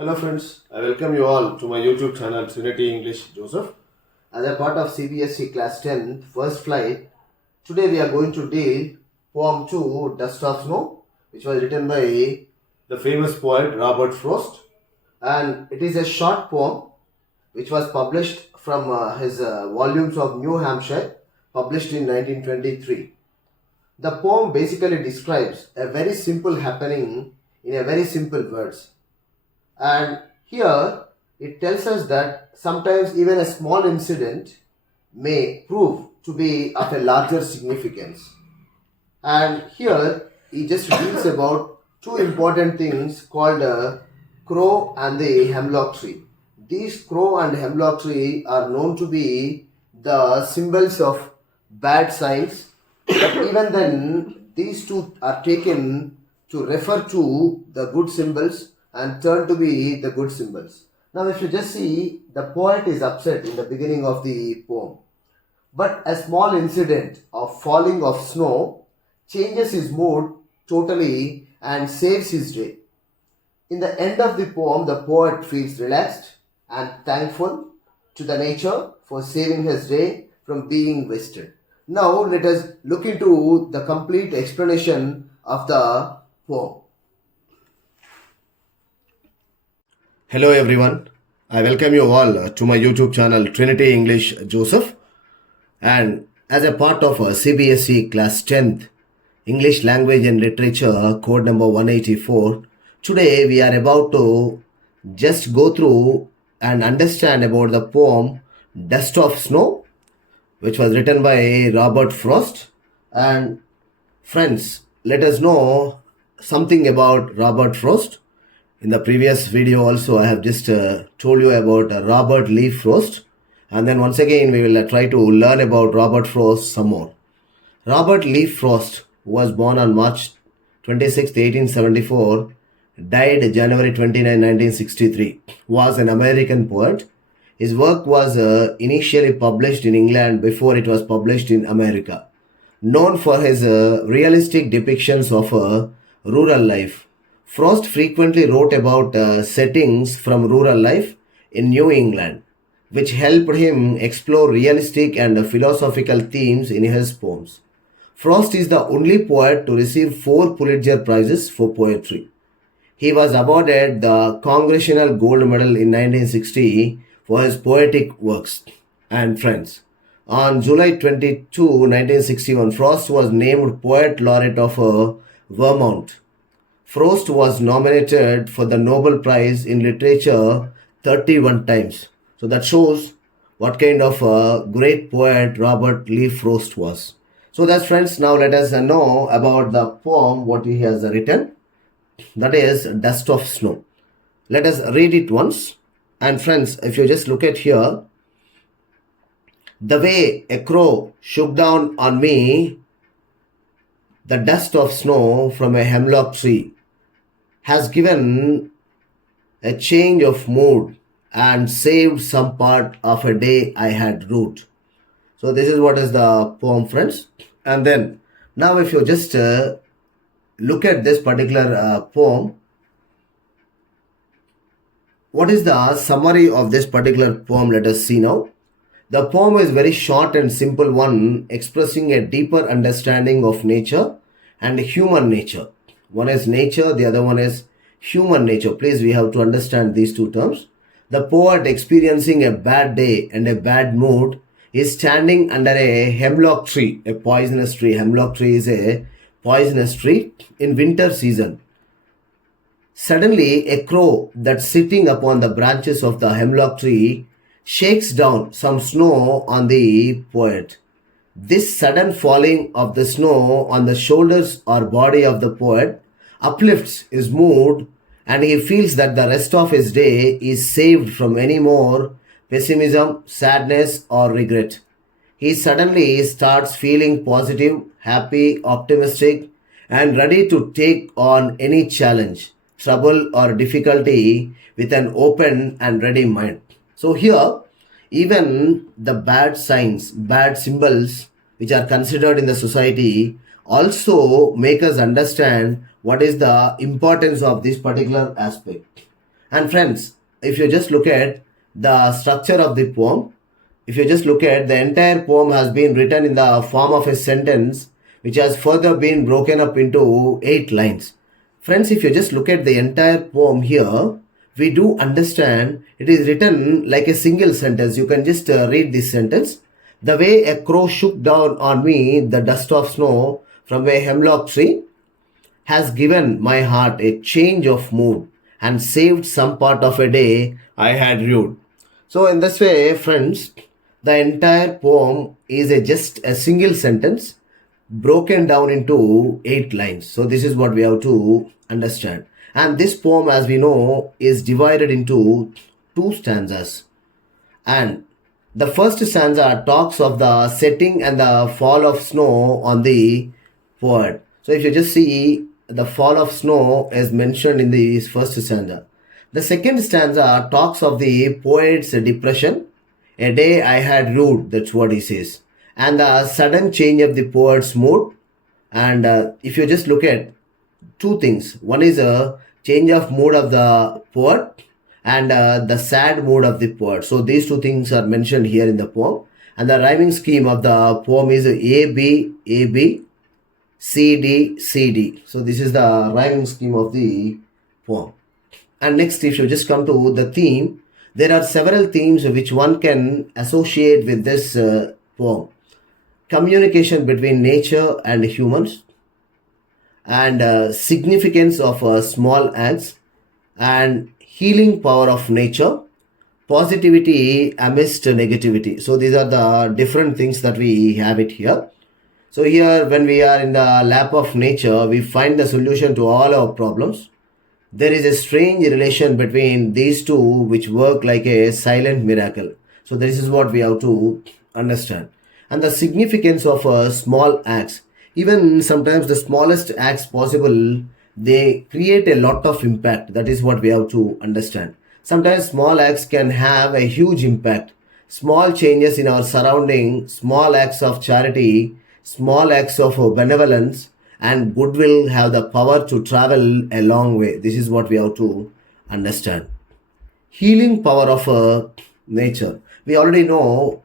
Hello friends, I welcome you all to my YouTube channel Trinity English Joseph. As a part of CBSE class 10 first flight, today we are going to deal poem 2 Dust of Snow, which was written by the famous poet Robert Frost, and it is a short poem which was published from his volumes of New Hampshire, published in 1923. The poem basically describes a very simple happening in a very simple words. And here it tells us that sometimes even a small incident may prove to be of a larger significance. And here he just deals about two important things called crow and the hemlock tree. These crow and hemlock tree are known to be the symbols of bad signs, but even then these two are taken to refer to the good symbols and turn to be the good symbols. Now if you just see, the poet is upset in the beginning of the poem, but a small incident of falling of snow changes his mood totally and saves his day. In the end of the poem, the poet feels relaxed and thankful to the nature for saving his day from being wasted. Now let us look into the complete explanation of the poem. Hello everyone, I welcome you all to my YouTube channel Trinity English Joseph, and as a part of CBSE class 10th English Language and Literature code number 184, today we are about to just go through and understand about the poem Dust of Snow, which was written by Robert Frost. And friends, let us know something about Robert Frost. In the previous video also I have just told you about Robert Lee Frost, and then once again we will try to learn about Robert Frost some more. Robert Lee Frost, who was born on March 26, 1874, died January 29, 1963, was an American poet. His work was initially published in England before it was published in America. Known for his realistic depictions of rural life, Frost frequently wrote about settings from rural life in New England, which helped him explore realistic and philosophical themes in his poems. Frost is the only poet to receive 4 Pulitzer Prizes for poetry. He was awarded the Congressional Gold Medal in 1960 for his poetic works. And friends, on July 22, 1961, Frost was named Poet Laureate of Vermont. Frost was nominated for the Nobel Prize in Literature 31 times. So that shows what kind of a great poet Robert Lee Frost was. So that's friends, now let us know about the poem, what he has written. That is Dust of Snow. Let us read it once. And friends, if you just look at here, the way a crow shook down on me the dust of snow from a hemlock tree has given a change of mood and saved some part of a day I had rued. So this is what is the poem, friends. And then now if you just look at this particular poem, what is the summary of this particular poem? Let us see now. The poem is very short and simple one, expressing a deeper understanding of nature and human nature. One is nature, the other one is human nature. Please, we have to understand these two terms. The poet, experiencing a bad day and a bad mood, is standing under a hemlock tree, a poisonous tree. Hemlock tree is a poisonous tree in winter season. Suddenly, a crow that's sitting upon the branches of the hemlock tree shakes down some snow on the poet. This sudden falling of the snow on the shoulders or body of the poet uplifts his mood, and he feels that the rest of his day is saved from any more pessimism, sadness, or regret. He suddenly starts feeling positive, happy, optimistic, and ready to take on any challenge, trouble, or difficulty with an open and ready mind. So here, even the bad signs, bad symbols which are considered in the society also make us understand what is the importance of this particular aspect. And friends, if you just look at the structure of the poem, if you just look at the entire poem has been written in the form of a sentence which has further been broken up into 8 lines. Friends, if you just look at the entire poem here, we do understand it is written like a single sentence. You can just read this sentence. The way a crow shook down on me the dust of snow from a hemlock tree has given my heart a change of mood and saved some part of a day I had rued. So, in this way, friends, the entire poem is just a single sentence broken down into 8 lines. So, this is what we have to understand. And this poem, as we know, is divided into 2 stanzas. And the first stanza talks of the setting and the fall of snow on the poet. So if you just see, the fall of snow is mentioned in the first stanza. The second stanza talks of the poet's depression. A day I had rued, that's what he says. And the sudden change of the poet's mood. And if you just look at two things, one is a change of mood of the poet and the sad mood of the poet. So these two things are mentioned here in the poem. And the rhyming scheme of the poem is A B A B C D C D. So this is the rhyming scheme of the poem. And next, if you just come to the theme, there are several themes which one can associate with this poem. Communication between nature and humans, and significance of small acts, and healing power of nature, positivity amidst negativity. So these are the different things that we have it here. So here, when we are in the lap of nature, we find the solution to all our problems. There is a strange relation between these two which work like a silent miracle. So this is what we have to understand. And the significance of small acts. Even sometimes the smallest acts possible, they create a lot of impact. That is what we have to understand. Sometimes small acts can have a huge impact. Small changes in our surrounding, small acts of charity, small acts of benevolence and goodwill have the power to travel a long way. This is what we have to understand. Healing power of nature. We already know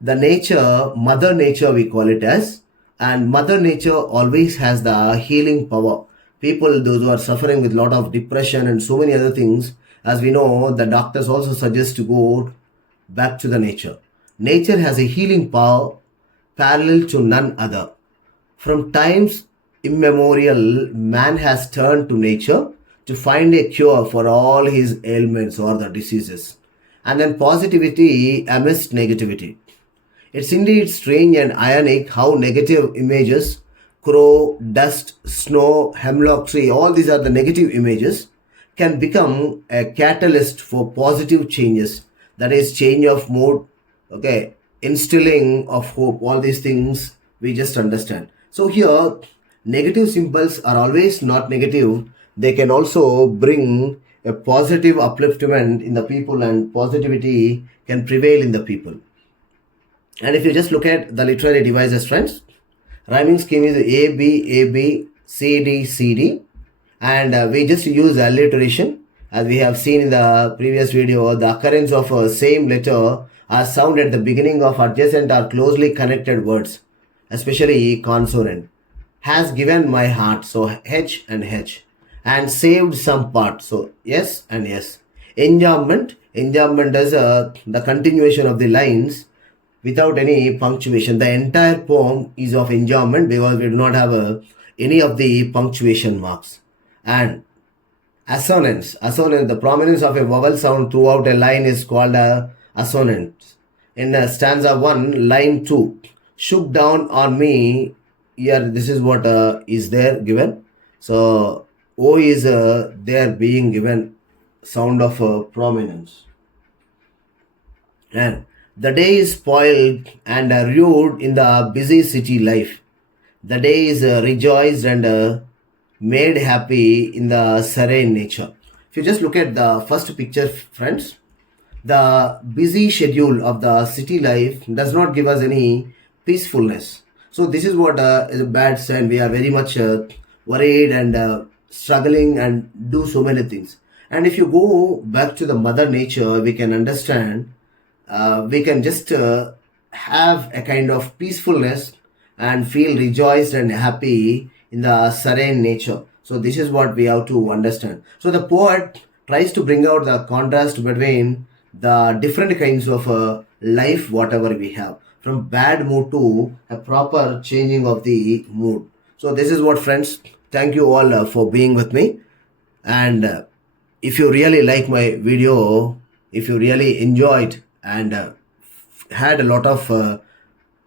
the nature, mother nature we call it as, and mother nature always has the healing power. People, those who are suffering with a lot of depression and so many other things, as we know, the doctors also suggest to go back to the nature. Nature has a healing power parallel to none other. From times immemorial, man has turned to nature to find a cure for all his ailments or the diseases. And then positivity amidst negativity. It's indeed strange and ironic how negative images, crow, dust, snow, hemlock tree, all these are the negative images, can become a catalyst for positive changes. That is change of mood, okay, instilling of hope, all these things we just understand. So here, negative symbols are always not negative. They can also bring a positive upliftment in the people and positivity can prevail in the people. And if you just look at the literary devices, friends, rhyming scheme is A, B, A, B, C, D, C, D. And we just use alliteration. As we have seen in the previous video, the occurrence of a same letter or sound at the beginning of adjacent or closely connected words, especially consonant, has given my heart, so H and H, and saved some part, so yes and yes. Enjambment, enjambment is the continuation of the lines without any punctuation. The entire poem is of enjambment because we do not have any of the punctuation marks. And assonance, assonance, the prominence of a vowel sound throughout a line is called a assonance. In stanza 1, line 2, shook down on me. Here, this is what is there given. So, O is there being given sound of prominence. And the day is spoiled and rude in the busy city life. The day is rejoiced and made happy in the serene nature. If you just look at the first picture, friends, the busy schedule of the city life does not give us any peacefulness. So this is what is a bad sign. We are very much worried and struggling and do so many things. And if you go back to the mother nature, we can understand, we can just have a kind of peacefulness and feel rejoiced and happy in the serene nature. So this is what we have to understand. So the poet tries to bring out the contrast between the different kinds of life whatever we have, from bad mood to a proper changing of the mood. So this is what, friends, thank you all for being with me. And if you really like my video, if you really enjoyed and had a lot of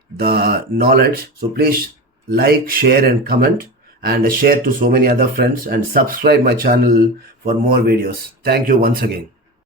the knowledge, so please like, share and comment, and share to so many other friends, and subscribe my channel for more videos. Thank you once again.